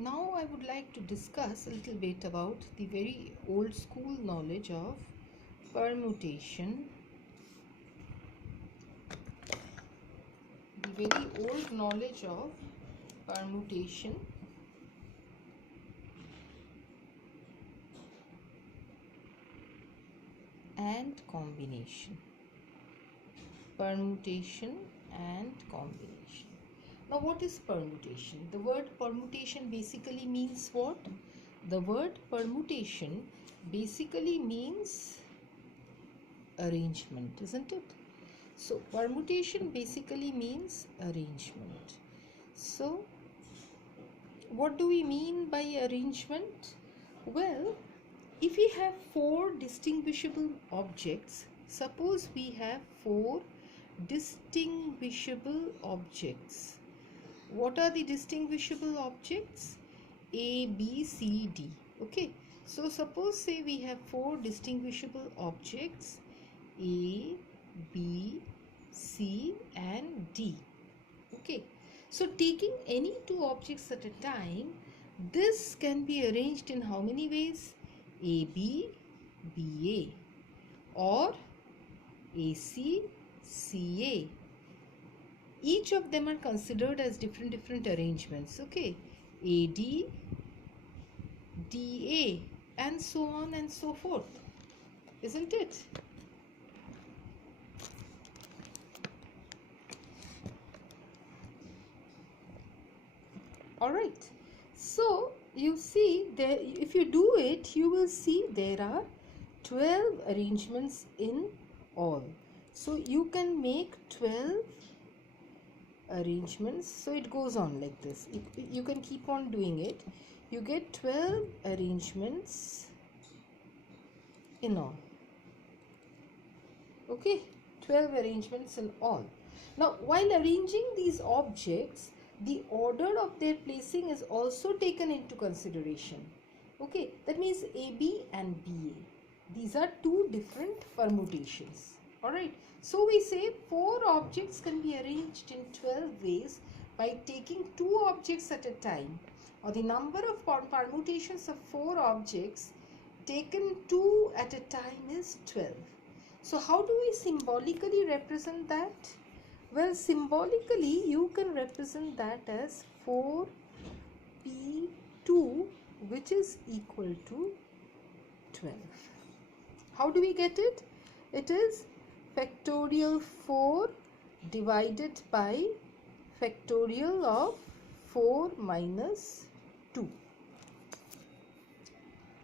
Now I would like to discuss a little bit about the very old school knowledge of permutation. The very old knowledge of permutation and combination. Permutation and combination. Now, what is permutation? The word permutation basically means what? The word permutation basically means arrangement, isn't it? So, permutation basically means arrangement. So, what do we mean by arrangement? Well, if we have four distinguishable objects, suppose we have four distinguishable objects. What are the distinguishable objects? A, B, C, D. Okay. So suppose say we have four distinguishable objects A, B, C and D. Okay. So taking any two objects at a time, this can be arranged in how many ways? AB, BA or AC, CA. Each of them are considered as different arrangements. Okay, AD, DA and so on and so forth, isn't it? Alright, so you see there, if you do it, you will see there are 12 arrangements in all. So you can make 12 arrangements. So it goes on like this. You can keep on doing it. You get 12 arrangements in all. Okay, 12 arrangements in all. Now, while arranging these objects, the order of their placing is also taken into consideration. Okay, that means AB and BA. These are two different permutations. Alright, so we say four objects can be arranged in 12 ways by taking two objects at a time, or the number of permutations of four objects taken two at a time is 12. So how do we symbolically represent that? Well, symbolically you can represent that as 4p2, which is equal to 12. How do we get it? It is factorial 4 divided by factorial of 4 minus 2.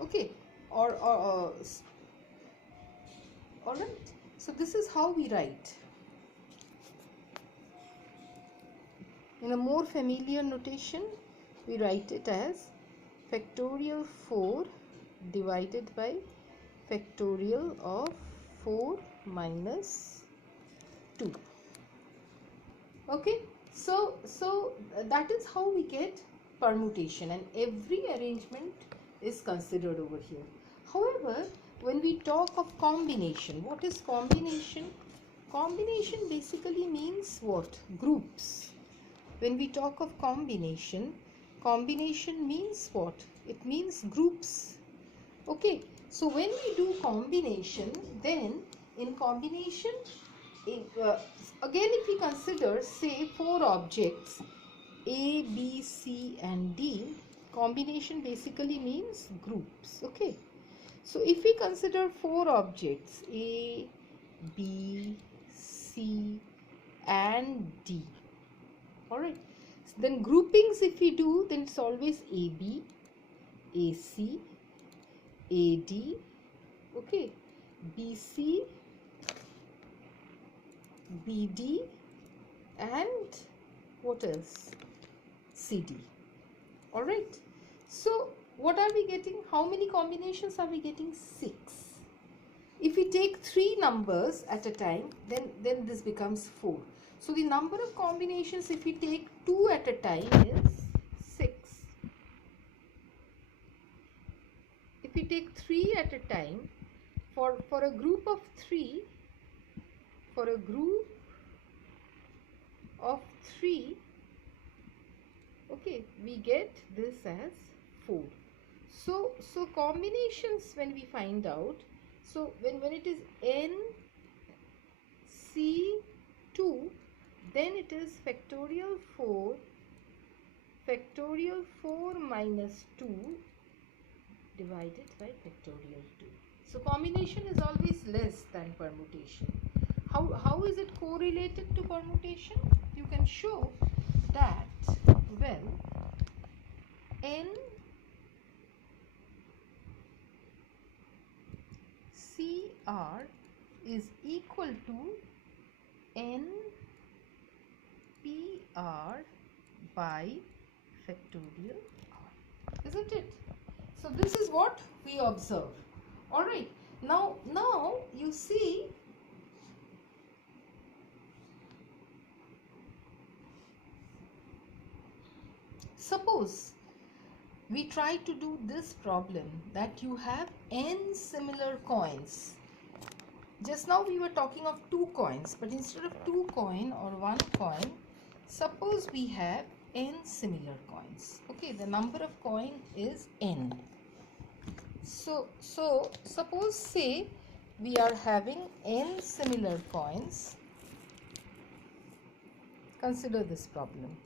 Okay, alright. So this is how we write. In a more familiar notation, we write it as factorial 4 divided by factorial of 4 minus 2. Okay, so that is how we get permutation, and every arrangement is considered over here. However, when we talk of combination, what is combination? Combination basically means what? Groups. When we talk of combination, combination means what? It means groups. Okay, so when we do combination, then in combination, again if we consider say four objects A, B, C and D, combination basically means groups. Okay, so if we consider four objects A, B, C and D, alright, then groupings if we do, then it's always AB, AC, AD, okay, BC, BD and what else? CD. Alright, so what are we getting? How many combinations are we getting? 6. If we take 3 numbers at a time, then this becomes 4. So the number of combinations if we take 2 at a time is 6. If we take 3 at a time, for a group of 3, okay, we we get this as 4. So combinations, when we find out, so when it is NC2, then it is factorial 4 minus 2 divided by factorial 2. So combination is always less than permutation. How is it correlated to permutation? You can show that, well, NCR is equal to NPR by factorial R, isn't it? So this is what we observe. All right. Now you see, suppose we try to do this problem that you have n similar coins. Just now we were talking of 2 coins, but instead of 2 coin or 1 coin, suppose we have n similar coins. Okay, the number of coin is n. So suppose, say, we are having n similar coins. Consider this problem.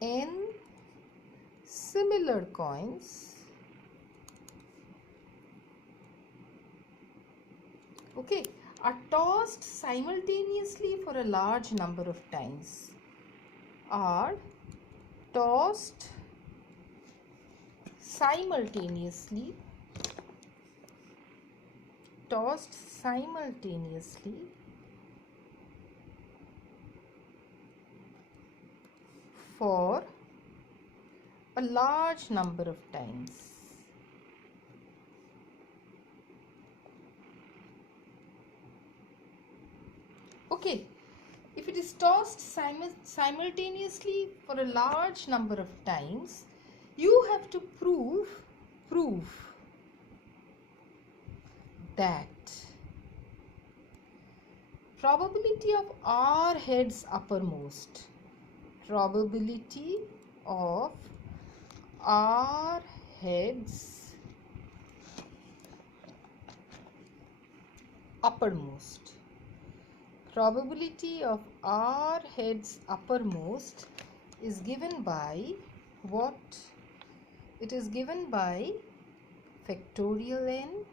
N similar coins, okay, are tossed simultaneously for a large number of times. Are tossed simultaneously for a large number of times. Okay, if it is tossed simultaneously for a large number of times, you have to prove that probability of R heads uppermost, probability of R heads uppermost, probability of R heads uppermost is given by what? It is given by factorial n,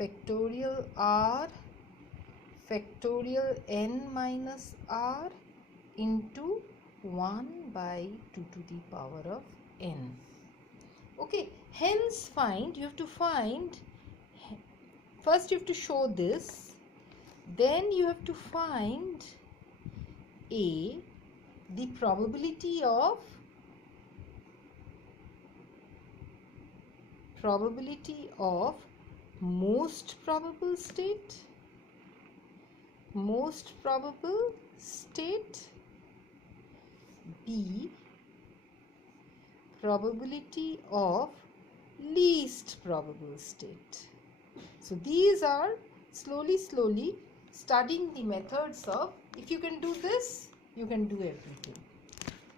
factorial R, factorial n minus R into 1 by 2 to the power of n. Okay, hence you have to find, first you have to show this, then you have to find A, the probability of most probable state, B, probability of least probable state. So these are slowly studying the methods of, if you can do this, you can do everything.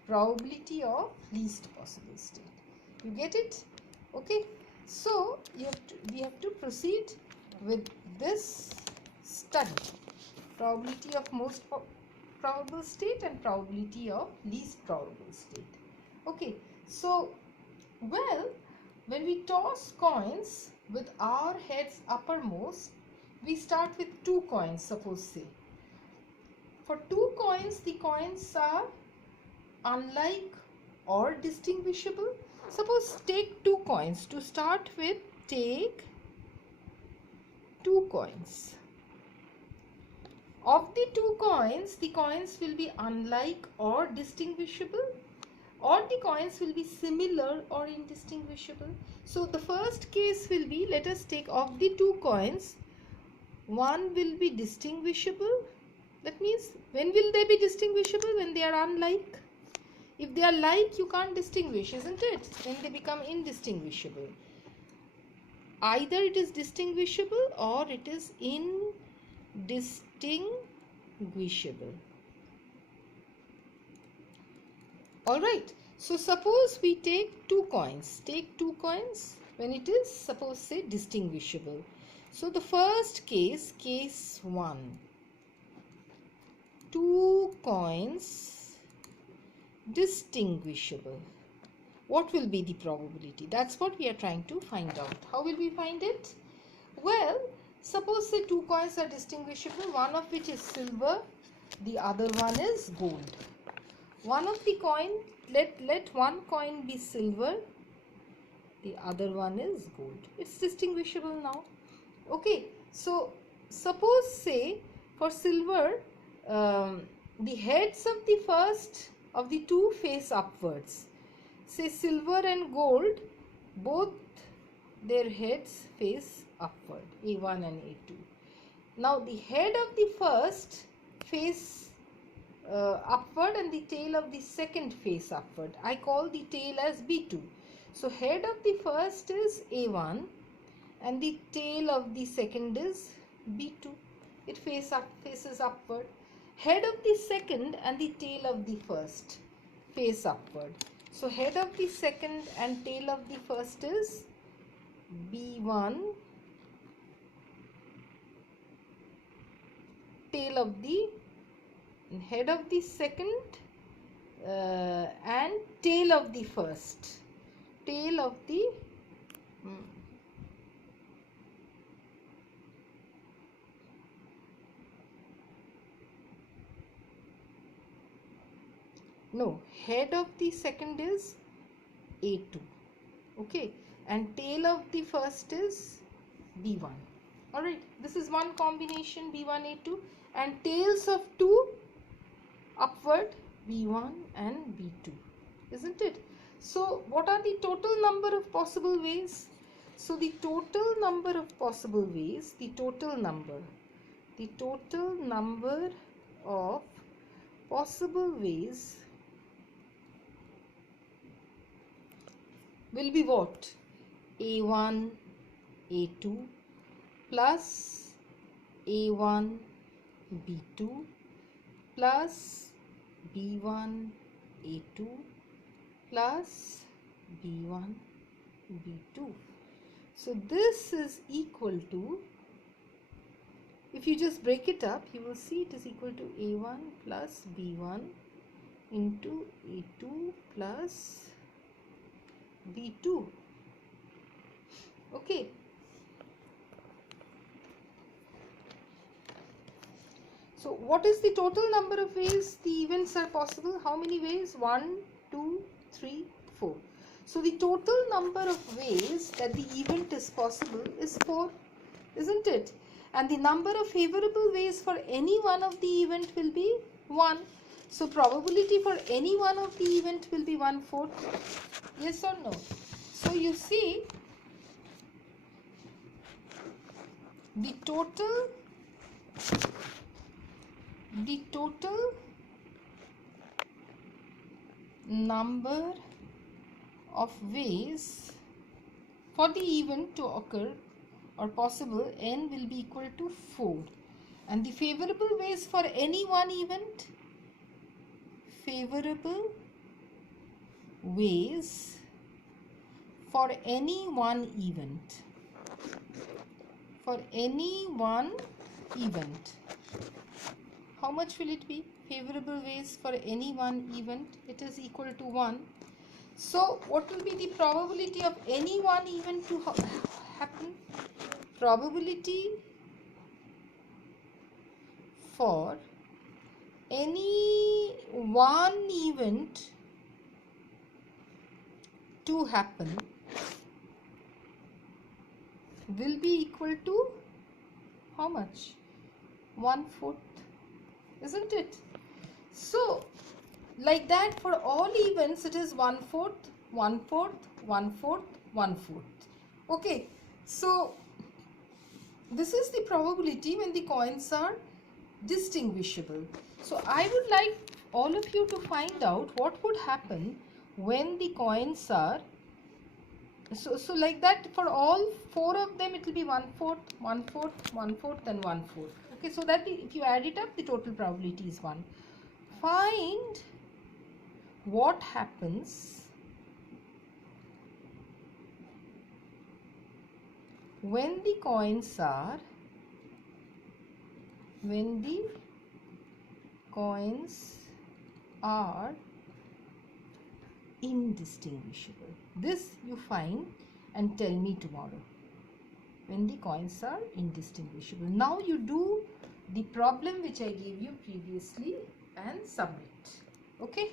Probability of least possible state. You get it? Okay. So we have to proceed with this study. Probability of most probable state and probability of least probable state. Okay. So, well, when we toss coins with our heads uppermost, we start with 2 coins, suppose, say. For 2 coins, the coins are unlike or distinguishable. Suppose take 2 coins. To start with, take 2 coins. Of the 2 coins, the coins will be unlike or distinguishable, or the coins will be similar or indistinguishable. So the first case will be, let us take, of the 2 coins, one will be distinguishable. That means, when will they be distinguishable? When they are unlike. If they are like, you can't distinguish, isn't it? Then they become indistinguishable. Either it is distinguishable or it is indistinguishable. Alright, so suppose we take two coins. Take two coins when it is, suppose, say, distinguishable. So the first case, case 1. Two coins distinguishable. What will be the probability? That's what we are trying to find out. How will we find it? Well, suppose say two coins are distinguishable, one of which is silver, the other one is gold. One of the coin, let one coin be silver, the other one is gold. It's distinguishable now. Okay, so suppose say for silver, the heads of the first of the two face upwards. Say silver and gold, both their heads face upward, A1 and A2. Now the head of the first face upward and the tail of the second face upward. I call the tail as B2. So head of the first is A1 and the tail of the second is B2. It faces upward. Head of the second and the tail of the first face upward. So head of the second and tail of the first is B1, tail of the head of the second and tail of the first, tail of the no, head of the second is A2, okay, and tail of the first is B1. Alright, this is one combination, B1, A2, and tails of two upward, B1 and B2, isn't it? So what are the total number of possible ways? So the total number of possible ways, the total number of possible ways will be what? A1, A2 plus A1, B2 plus B1, A2 plus B1, B2. So this is equal to, if you just break it up, you will see it is equal to A1 plus B1 into A2 plus B2. Okay. So what is the total number of ways the events are possible? How many ways? 1, 2, 3, 4. So the total number of ways that the event is possible is 4, isn't it? And the number of favorable ways for any one of the event will be 1. So probability for any one of the event will be 1/4. Yes or no? So you see, the total number of ways for the event to occur or possible, n will be equal to 4, and the favorable ways for any one event, favorable ways for any one event, how much will it be? Favorable ways for any one event, it is equal to 1. So what will be the probability of any one event to happen? Probability for any one event to happen will be equal to how much? 1/4, isn't it? So like that, for all events it is 1/4, 1/4, 1/4, 1/4. Okay, so this is the probability when the coins are distinguishable. So I would like all of you to find out what would happen when the coins are so like that. For all 4 of them it will be 1/4, 1/4, 1/4 and 1/4. Okay, so that if you add it up, the total probability is 1. Find what happens when the coins are indistinguishable. This you find and tell me tomorrow. When the coins are indistinguishable. Now you do the problem which I gave you previously and submit. Okay.